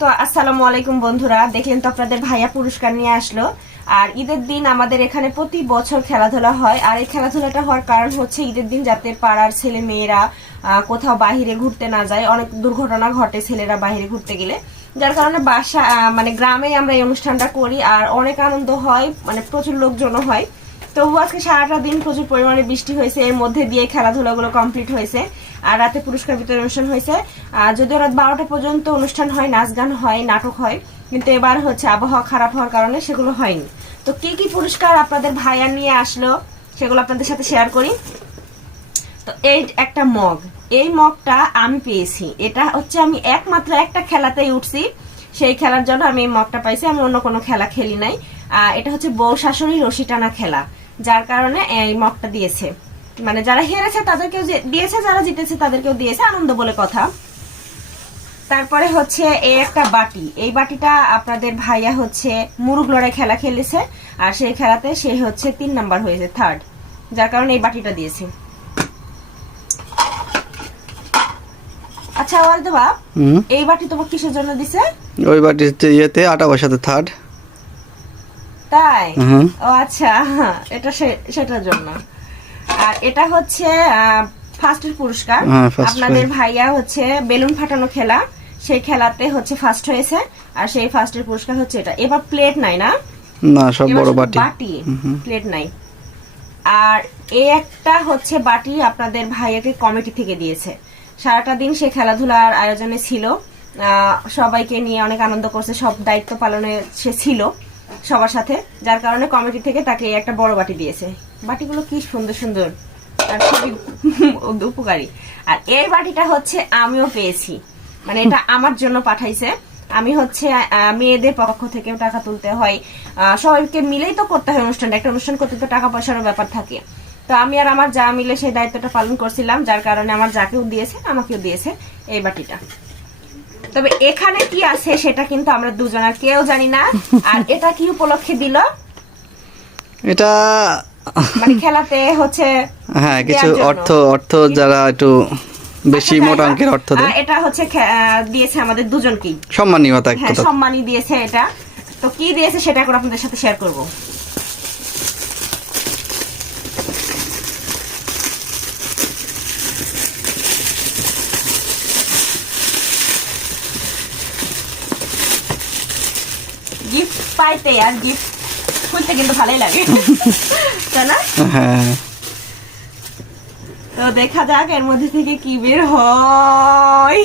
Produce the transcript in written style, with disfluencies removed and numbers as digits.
তো আসসালামু আলাইকুম বন্ধুরা, দেখলেন তো আপনাদের ভাইয়া পুরস্কার নিয়ে আসলো। আর ঈদের দিন আমাদের এখানে প্রতি বছর খেলাধুলা হয়। আর এই খেলাধুলাটা হওয়ার কারণ হচ্ছে ঈদের দিন যাতে পাড়ার ছেলে মেয়েরা কোথাও বাহিরে ঘুরতে না যায়। অনেক দুর্ঘটনা ঘটে ছেলেরা বাহিরে ঘুরতে গেলে, যার কারণে বাসা মানে গ্রামে আমরা এই অনুষ্ঠানটা করি। আর অনেক আনন্দ হয়, মানে প্রচুর লোকজনও হয়। তবু আজকে সারাটা দিন প্রচুর পরিমাণে বৃষ্টি হয়েছে, এর মধ্যে দিয়ে খেলাধুলাগুলো কমপ্লিট হয়েছে। আর রাতে পুরস্কার বিতরণ অনুষ্ঠান হয়েছে। যদিও রাত 12টা পর্যন্ত অনুষ্ঠান হয়, নাচ গান হয়, নাটক হয়, কিন্তু এবার হচ্ছে আবহাওয়া খারাপ হওয়ার কারণে সেগুলো হয়নি। তো কি কি পুরস্কার আপনাদের ভাইয়া নিয়ে আসলো সেগুলো আপনাদের সাথে শেয়ার করি। তো এই একটা মগ, এই মগটা আমি পেয়েছি। এটা হচ্ছে আমি একমাত্র একটা খেলাতেই উঠছি, সেই খেলার জন্য আমি এই মগটা পাইছি। আমি অন্য কোনো খেলা খেলি নাই। এটা হচ্ছে বউ শাশুড়ি রশি টানা খেলা, যার কারণে এই মগটা দিয়েছে। মানে যারা হেরেছে তাদেরকেও দিয়েছে, যারা জিতেছে তাদেরকেও দিয়েছে, আনন্দ বলে কথা। তারপরে হচ্ছে এই একটা বাটি, এই বাটিটা আপনাদের ভাইয়া হচ্ছে মুরুগ লড়াই খেলা খেলেছে, আর সেই খেলাতে সে হচ্ছে 3 নাম্বার হয়েছে, থার্ড, যার কারণে এই বাটিটা দিয়েছে। আচ্ছা ওয়ালদে বাপ, এই বাটি তোমার কিসের জন্য দিছে? ওই বাটিতে ইয়েতে আটা বসাতে থার্ড। তাই? ও আচ্ছা, এটা সেটার জন্য। আর এটা হচ্ছে ফার্স্টের পুরস্কার। আপনাদের ভাইয়া হচ্ছে বেলুন ফাটানো খেলা, সেই খেলাতে হচ্ছে ফার্স্ট হয়েছে, আর সেই ফার্স্টের পুরস্কার হচ্ছে এটা। এবার প্লেট নাই না, না সব বড় বাটি, প্লেট নাই। আর এই একটা হচ্ছে বাটি আপনাদের ভাইয়াকে কমিটি থেকে দিয়েছে। সারাটা দিন সে খেলাধুলার আয়োজনে ছিল, সবাইকে নিয়ে অনেক আনন্দ করছে, সব দায়িত্ব পালনে সে ছিল সবার সাথে, যার কারণে কমিটি থেকে তাকে একটা বড় বাটি দিয়েছে। বাটিগুলো কি সুন্দর সুন্দর আর খুবই উপকারী। আর এই বাটিটা হচ্ছে আমিও পেয়েছি, মানে এটা আমার জন্য পাঠাইছে। আমি হচ্ছে মেয়েদের পক্ষ থেকেও টাকা তুলতে হয়, সবাইকে মিলেই তো করতে হয় অনুষ্ঠানটা। একটা অনুষ্ঠান করতে তো টাকা পয়সারও ব্যাপার থাকে। তো আমি আর আমার যা মিলে সেই দায়িত্বটা পালন করছিলাম, যার কারণে আমার যাকেও দিয়েছে আমাকেও দিয়েছে এই বাটিটা। তবে এখানে কি আছে সেটা কিন্তু আমরা দুজন আর কেউ জানি না। আর এটা কি উপলক্ষে দিল? এটা মানে খেলাতে হচ্ছে হ্যাঁ কিছু অর্থ যারা একটু বেশি মোটা অঙ্কের অর্থ দেয়, এটা হচ্ছে দিয়েছে আমাদের দুজনকেই সম্মানী কথা, হ্যাঁ সম্মানী দিয়েছে এটা। তো কি দিয়েছে সেটা এখন আপনাদের সাথে শেয়ার করব। গিফট পাইতে আর গিফট খুলতে কিন্তু ভালোই লাগে, তাই না? হ্যাঁ। তো দেখা যাক এর মধ্যে থেকে কি বের হয়।